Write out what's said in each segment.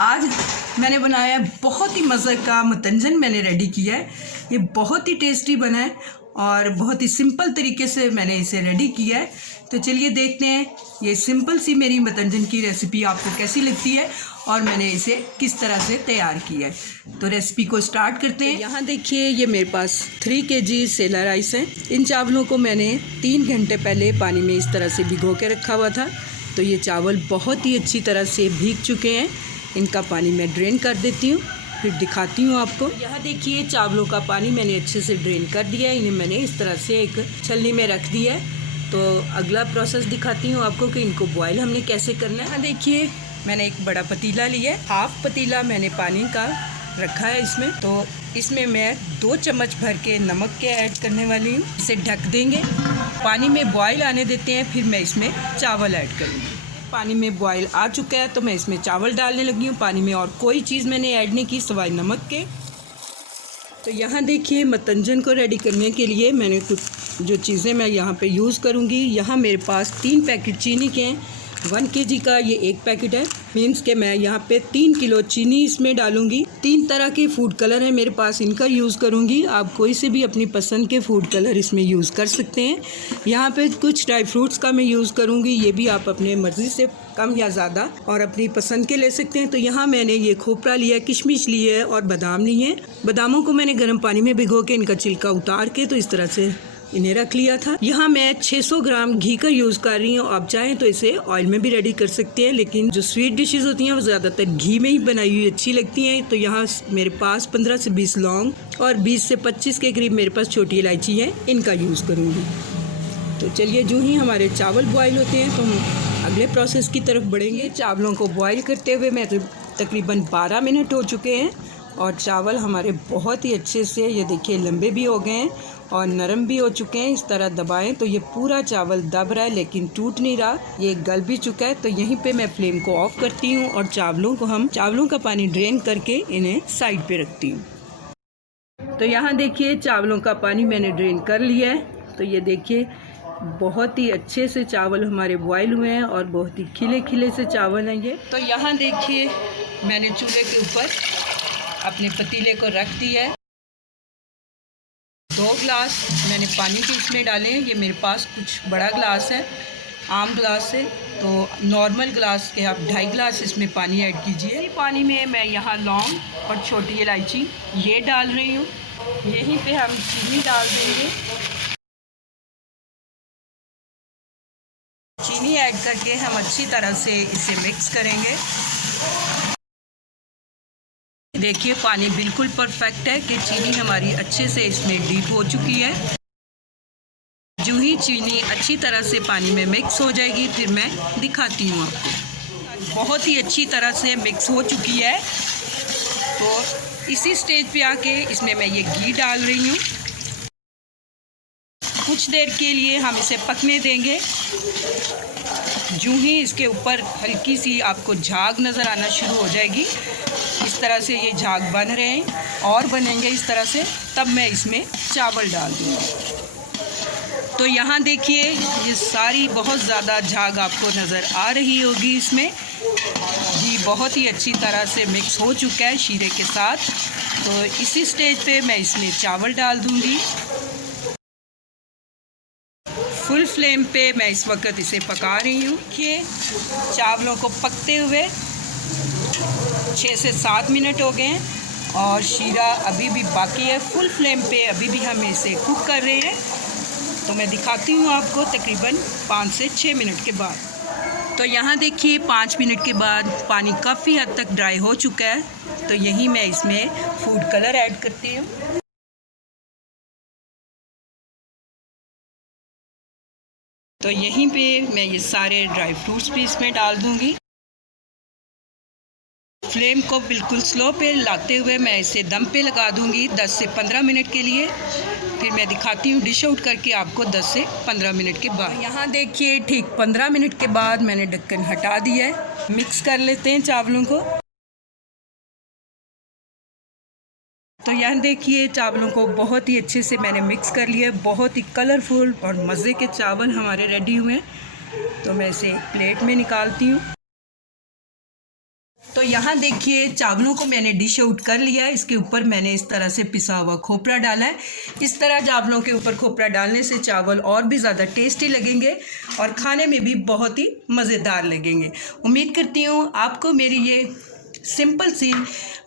आज मैंने बनाया है बहुत ही मज़े का मतंजन मैंने रेडी किया है। ये बहुत ही टेस्टी बना है और बहुत ही सिंपल तरीके से मैंने इसे रेडी किया है। तो चलिए देखते हैं ये सिंपल सी मेरी मतंजन की रेसिपी आपको कैसी लगती है और मैंने इसे किस तरह से तैयार किया है। तो रेसिपी को स्टार्ट करते हैं। यहाँ देखिए ये मेरे पास 3 kg सेला राइस है। इन चावलों को मैंने 3 घंटे पहले पानी में इस तरह से भिगो के रखा हुआ था। तो ये चावल बहुत ही अच्छी तरह से भीग चुके हैं। इनका पानी मैं ड्रेन कर देती हूँ, फिर दिखाती हूँ आपको। यहाँ देखिए चावलों का पानी मैंने अच्छे से ड्रेन कर दिया है। इन्हें मैंने इस तरह से एक छलनी में रख दिया है। तो अगला प्रोसेस दिखाती हूँ आपको कि इनको बॉयल हमने कैसे करना है। यहाँ देखिए मैंने एक बड़ा पतीला लिया है, हाफ पतीला मैंने पानी का रखा है इसमें। तो इसमें मैं 2 चम्मच भर के नमक के ऐड करने वाली हूँ। इसे ढक देंगे, पानी में बॉयल आने देते हैं, फिर मैं इसमें चावल ऐड करूँगी। पानी में बॉयल आ चुका है तो मैं इसमें चावल डालने लगी हूँ। पानी में और कोई चीज़ मैंने ऐड नहीं की सिवाय नमक के। तो यहाँ देखिए मतंजन को रेडी करने के लिए मैंने कुछ जो चीज़ें मैं यहाँ पे यूज़ करूँगी। यहाँ मेरे पास 3 पैकेट चीनी के हैं। 1 kg का ये एक पैकेट है, मीन्स के मैं यहाँ पे 3 किलो चीनी इसमें डालूँगी। 3 तरह के फूड कलर है मेरे पास, इनका यूज़ करूँगी। आप कोई से भी अपनी पसंद के फूड कलर इसमें यूज़ कर सकते हैं। यहाँ पे कुछ ड्राई फ्रूट्स का मैं यूज़ करूँगी, ये भी आप अपने मर्ज़ी से कम या ज़्यादा और अपनी पसंद के ले सकते हैं। तो यहाँ मैंने ये खोपरा लिया है, किशमिश ली है और बादाम ली है। बादामों को मैंने गर्म पानी में भिगो के इनका छिलका उतार के तो इस तरह से इन्हें रख लिया था। यहाँ मैं 600 ग्राम घी का यूज़ कर रही हूँ। आप चाहें तो इसे ऑयल में भी रेडी कर सकते हैं, लेकिन जो स्वीट डिशेस होती हैं वो ज़्यादातर घी में ही बनाई हुई अच्छी लगती हैं। तो यहाँ मेरे पास 15 से 20 लौंग और 20 से 25 के करीब मेरे पास छोटी इलायची है, इनका यूज़ करूँगी। तो चलिए जो ही हमारे चावल बॉयल होते हैं तो हम अगले प्रोसेस की तरफ बढ़ेंगे। चावलों को बॉयल करते हुए मैं तकरीबन 12 मिनट हो चुके हैं और चावल हमारे बहुत ही अच्छे से ये देखिए लंबे भी हो गए हैं और नरम भी हो चुके हैं। इस तरह दबाएं तो ये पूरा चावल दब रहा है लेकिन टूट नहीं रहा, ये गल भी चुका है। तो यहीं पे मैं फ्लेम को ऑफ करती हूँ और चावलों का पानी ड्रेन करके इन्हें साइड पे रखती हूँ। तो यहाँ देखिए चावलों का पानी मैंने ड्रेन कर लिया है। तो ये देखिए बहुत ही अच्छे से चावल हमारे बॉयल हुए हैं और बहुत ही खिले खिले से चावल हैं ये। तो यहाँ देखिए मैंने चूल्हे के ऊपर अपने पतीले को रख दिया है। 2 ग्लास मैंने पानी के इसमें डाले हैं। ये मेरे पास कुछ बड़ा ग्लास है, आम ग्लास है, तो नॉर्मल ग्लास के आप 2.5 ग्लास इसमें पानी ऐड कीजिए। इसी पानी में मैं यहाँ लौंग और छोटी इलायची ये डाल रही हूँ। यहीं पे हम चीनी डाल देंगे। चीनी ऐड करके हम अच्छी तरह से इसे मिक्स करेंगे। देखिए पानी बिल्कुल परफेक्ट है कि चीनी हमारी अच्छे से इसमें डीप हो चुकी है। जो ही चीनी अच्छी तरह से पानी में मिक्स हो जाएगी फिर मैं दिखाती हूँ आपको। बहुत ही अच्छी तरह से मिक्स हो चुकी है। तो इसी स्टेज पे आके इसमें मैं ये घी डाल रही हूँ। कुछ देर के लिए हम इसे पकने देंगे। जो ही इसके ऊपर हल्की सी आपको झाग नज़र आना शुरू हो जाएगी, इस तरह से ये झाग बन रहे हैं और बनेंगे इस तरह से, तब मैं इसमें चावल डाल दूँगी। तो यहाँ देखिए ये सारी बहुत ज़्यादा झाग आपको नज़र आ रही होगी। इसमें घी बहुत ही अच्छी तरह से मिक्स हो चुका है शीरे के साथ। तो इसी स्टेज पे मैं इसमें चावल डाल दूँगी। फुल फ्लेम पे मैं इस वक्त इसे पका रही हूँ। देखिए चावलों को पकते हुए 6 से 7 मिनट हो गए हैं और शीरा अभी भी बाकी है। फुल फ्लेम पे अभी भी हम इसे कुक कर रहे हैं। तो मैं दिखाती हूँ आपको तकरीबन 5 से 6 मिनट के बाद। तो यहाँ देखिए 5 मिनट के बाद पानी काफ़ी हद तक ड्राई हो चुका है। तो यहीं मैं इसमें फूड कलर ऐड करती हूँ। तो यहीं पे मैं ये सारे ड्राई फ्रूट्स भी इसमें डाल दूँगी। फ्लेम को बिल्कुल स्लो पे लाते हुए मैं इसे दम पे लगा दूँगी 10 से 15 मिनट के लिए। फिर मैं दिखाती हूँ डिश आउट करके आपको 10 से 15 मिनट के बाद। यहाँ देखिए ठीक 15 मिनट के बाद मैंने ढक्कन हटा दिया है। मिक्स कर लेते हैं चावलों को। तो यहाँ देखिए चावलों को बहुत ही अच्छे से मैंने मिक्स कर लिया है। बहुत ही कलरफुल और मज़े के चावल हमारे रेडी हुए हैं। तो मैं इसे एक प्लेट में निकालती हूँ। तो यहाँ देखिए चावलों को मैंने डिश आउट कर लिया है। इसके ऊपर मैंने इस तरह से पिसा हुआ खोपरा डाला है। इस तरह चावलों के ऊपर खोपरा डालने से चावल और भी ज़्यादा टेस्टी लगेंगे और खाने में भी बहुत ही मज़ेदार लगेंगे। उम्मीद करती हूँ आपको मेरी ये सिंपल सी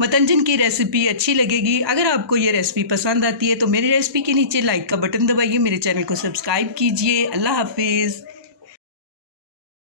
मतंजन की रेसिपी अच्छी लगेगी। अगर आपको ये रेसिपी पसंद आती है तो मेरी रेसिपी के नीचे लाइक का बटन दबाइए, मेरे चैनल को सब्सक्राइब कीजिए। अल्लाह हाफिज़।